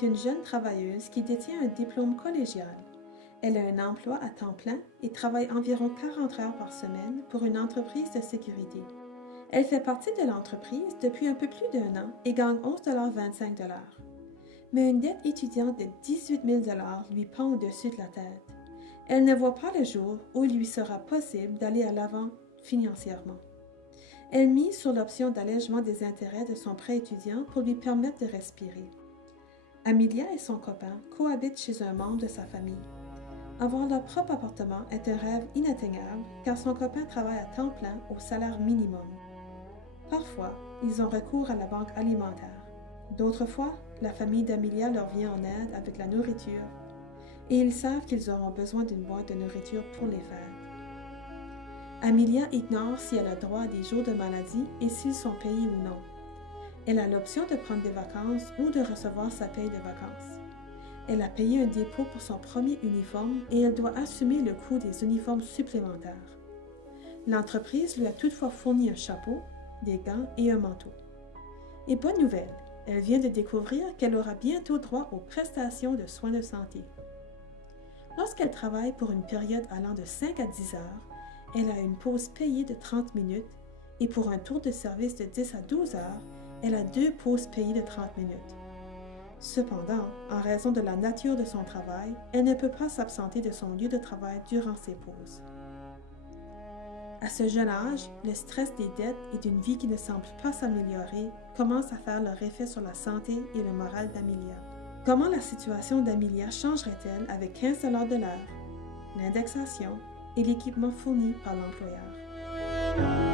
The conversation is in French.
est une jeune travailleuse qui détient un diplôme collégial. Elle a un emploi à temps plein et travaille environ 40 heures par semaine pour une entreprise de sécurité. Elle fait partie de l'entreprise depuis un peu plus d'1 an et gagne 11,25 $. Mais une dette étudiante de 18 000 $ lui pend au-dessus de la tête. Elle ne voit pas le jour où il lui sera possible d'aller à l'avant financièrement. Elle mise sur l'option d'allègement des intérêts de son prêt étudiant pour lui permettre de respirer. Amelia et son copain cohabitent chez un membre de sa famille. Avoir leur propre appartement est un rêve inatteignable car son copain travaille à temps plein au salaire minimum. Parfois, ils ont recours à la banque alimentaire. D'autres fois, la famille d'Amelia leur vient en aide avec la nourriture et ils savent qu'ils auront besoin d'une boîte de nourriture pour les fêtes. Amelia ignore si elle a droit à des jours de maladie et s'ils sont payés ou non. Elle a l'option de prendre des vacances ou de recevoir sa paye de vacances. Elle a payé un dépôt pour son premier uniforme et elle doit assumer le coût des uniformes supplémentaires. L'entreprise lui a toutefois fourni un chapeau, des gants et un manteau. Et bonne nouvelle, elle vient de découvrir qu'elle aura bientôt droit aux prestations de soins de santé. Lorsqu'elle travaille pour une période allant de 5 à 10 heures, elle a une pause payée de 30 minutes et pour un tour de service de 10 à 12 heures, elle a 2 pauses payées de 30 minutes. Cependant, en raison de la nature de son travail, elle ne peut pas s'absenter de son lieu de travail durant ses pauses. À ce jeune âge, le stress des dettes et d'une vie qui ne semble pas s'améliorer commence à faire leur effet sur la santé et le moral d'Amelia. Comment la situation d'Amelia changerait-elle avec 15 $ de l'heure, l'indexation et l'équipement fourni par l'employeur?